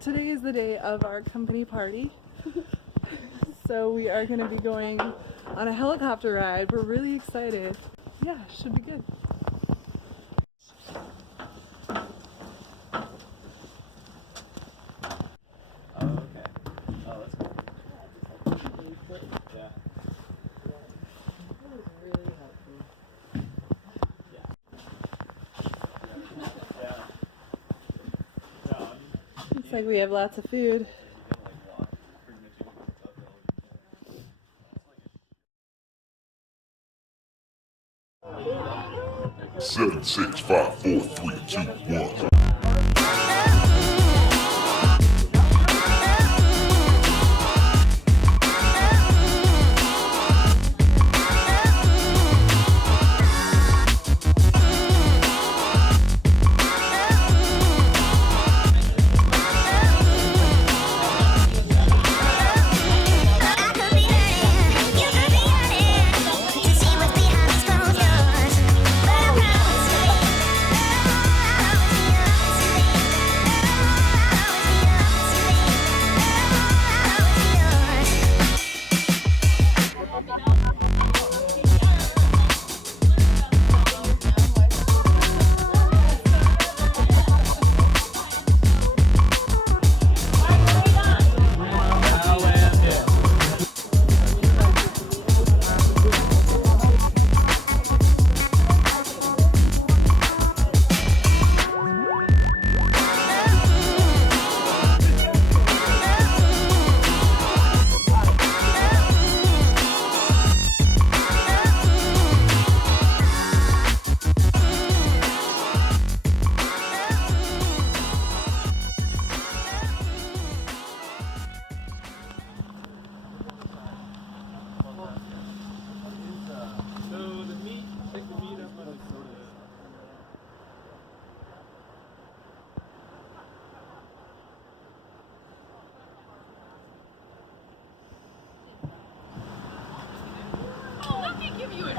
today is the day of our company party. So we are going to be going on a helicopter ride. We're really excited. Yeah, should be good. Looks like we have lots of food. 7, 6, 5, 4, 3, 2, 1.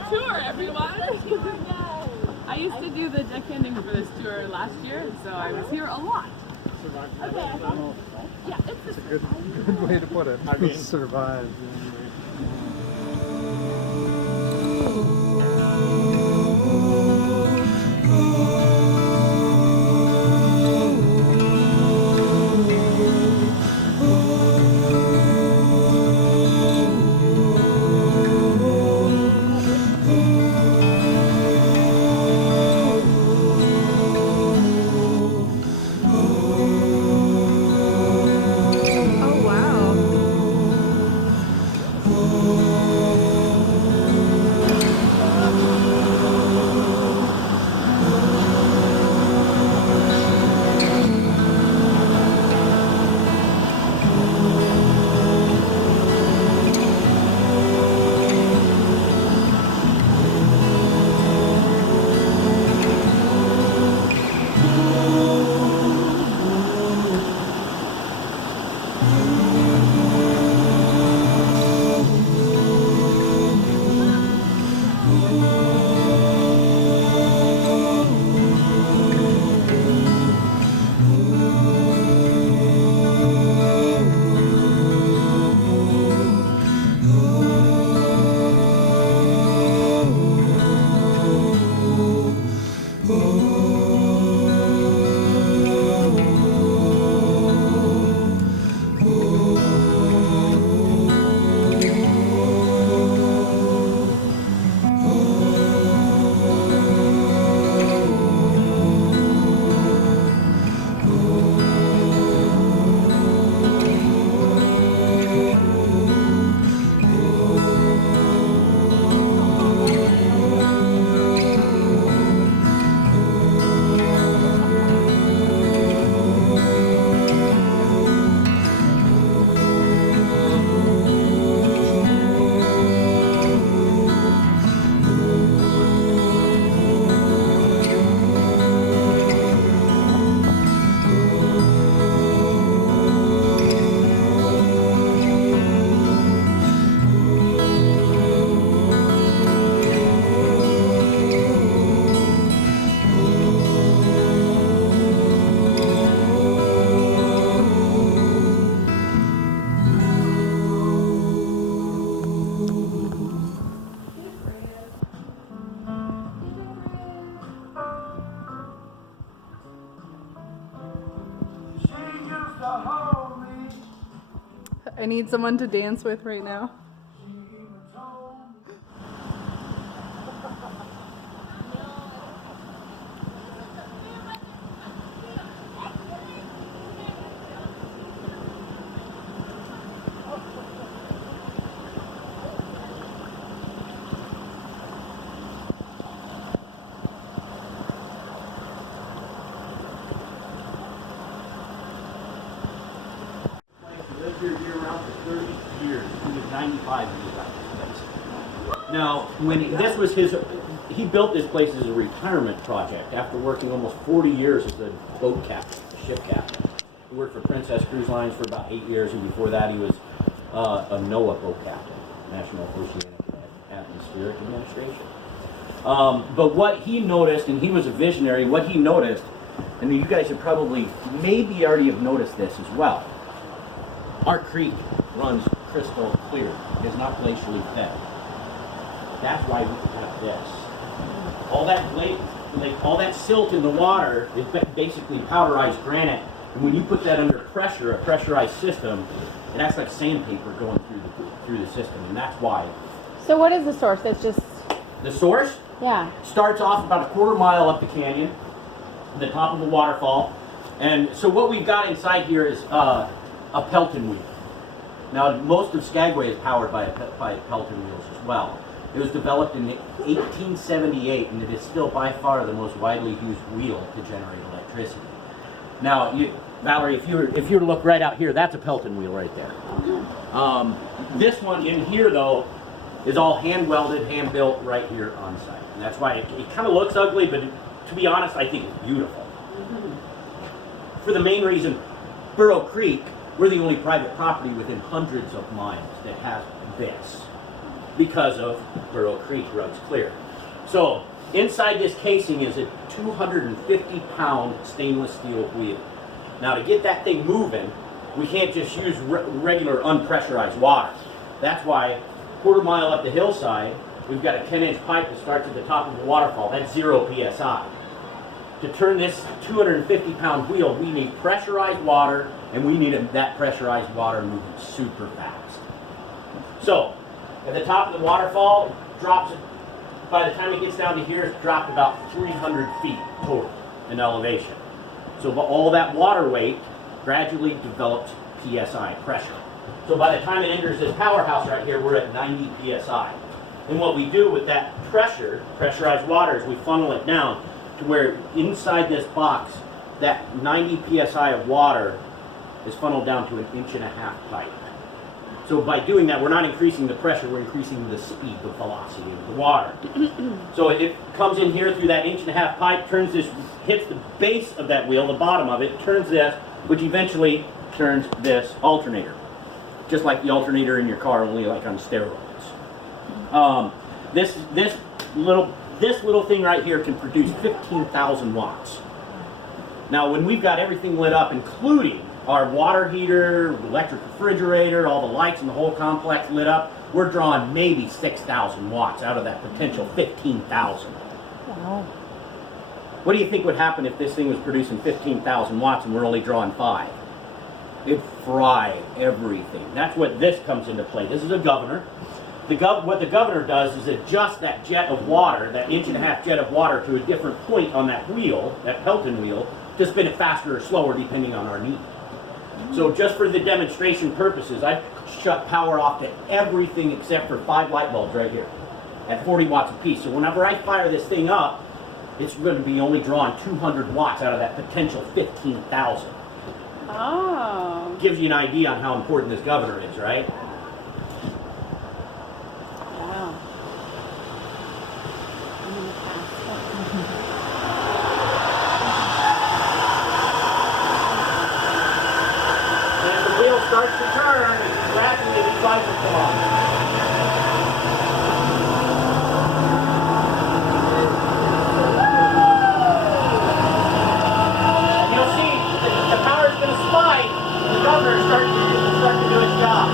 Tour, everyone! I used to do the deck ending for this tour last year, so I was here a lot. Okay. Yeah, it's a good way to put it. I mean, survive. I need someone to dance with right now. Lived here year-round for 30 years. He was 95 when he got this place. Now, this was he built this place as a retirement project after working almost 40 years as a boat captain, ship captain. He worked for Princess Cruise Lines for about 8 years, and before that he was a NOAA boat captain, National Oceanic and Atmospheric Administration. But what he noticed, and he was a visionary, what he noticed, and you guys have probably maybe already have noticed this as well. Our creek runs crystal clear. It is not glacially fed. That's why we have this. All that silt in the water is basically powderized granite. And when you put that under pressure, a pressurized system, it acts like sandpaper going through the system, and that's why. So what is the source? That's just... The source? Yeah. Starts off about a quarter mile up the canyon, the top of the waterfall. And so what we've got inside here is a Pelton wheel. Now, most of Skagway is powered by Pelton wheels as well. It was developed in 1878, and it is still by far the most widely used wheel to generate electricity. Now, Valerie, if you were to look right out here, that's a Pelton wheel right there. This one in here, though, is all hand-welded, hand-built right here on site. And that's why it kind of looks ugly, but to be honest, I think it's beautiful. For the main reason, Burrow Creek, we're the only private property within hundreds of miles that has this, because of Burrow Creek runs clear. So inside this casing is a 250-pound stainless steel wheel. Now, to get that thing moving, we can't just use regular unpressurized water. That's why quarter mile up the hillside, we've got a 10-inch pipe that starts at the top of the waterfall. That's 0 psi. To turn this 250-pound wheel, we need pressurized water, and we need that pressurized water moving super fast. So, at the top of the waterfall, drops. By the time it gets down to here, it's dropped about 300 feet total in elevation. So all that water weight gradually develops psi pressure. So by the time it enters this powerhouse right here, we're at 90 psi. And what we do with that pressurized water, is we funnel it down to where inside this box, that 90 psi of water is funneled down to an 1.5-inch pipe. So by doing that, we're not increasing the pressure, we're increasing the speed, the velocity of the water. So it comes in here through that 1.5-inch pipe, turns this, hits the base of that wheel, the bottom of it, turns this, which eventually turns this alternator. Just like the alternator in your car, only like on steroids. This little thing right here can produce 15,000 watts. Now, when we've got everything lit up, including our water heater, electric refrigerator, all the lights in the whole complex lit up, we're drawing maybe 6,000 watts out of that potential 15,000. Wow. What do you think would happen if this thing was producing 15,000 watts and we're only drawing 5? It'd fry everything. That's what this comes into play. This is a governor. What the governor does is adjust that jet of water, that 1.5-inch jet of water, to a different point on that wheel, that Pelton wheel, to spin it faster or slower depending on our need. So just for the demonstration purposes, I've shut power off to everything except for 5 light bulbs right here at 40 watts apiece. So whenever I fire this thing up, it's going to be only drawing 200 watts out of that potential 15,000. Oh. Gives you an idea on how important this governor is, right? Wow. And the wheel starts to turn, and gradually the cycle come on. And you'll see the power is going to spike, and the governor is starting to do its job.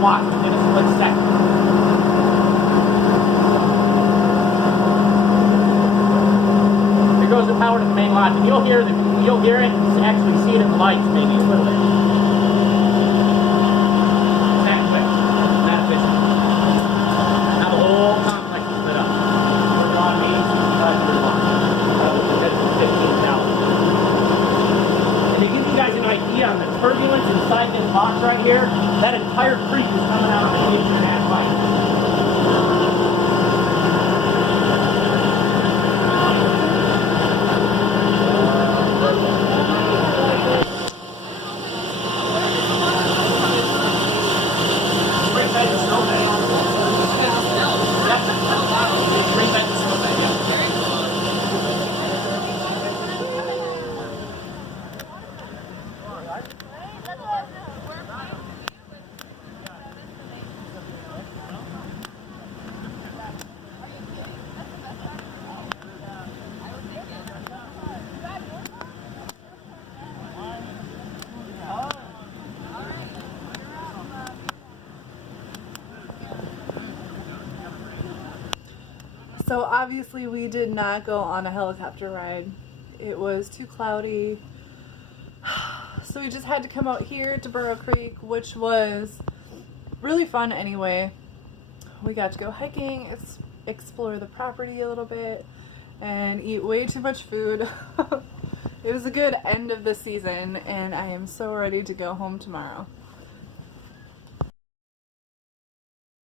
watch within a split second. There goes the power to the main lodge, and you'll hear it. Actually see it in the lights, maybe a little bit. That quick, that efficient. Now the whole complex is lit up. We're on Main Street, 500 watts. That's 15,000. And to give you guys an idea on the turbulence inside this box right here, that entire creek is coming out on the 8.5 light. So obviously we did not go on a helicopter ride. It was too cloudy. So we just had to come out here to Burrow Creek, which was really fun anyway. We got to go hiking, explore the property a little bit, and eat way too much food. It was a good end of the season, and I am so ready to go home tomorrow.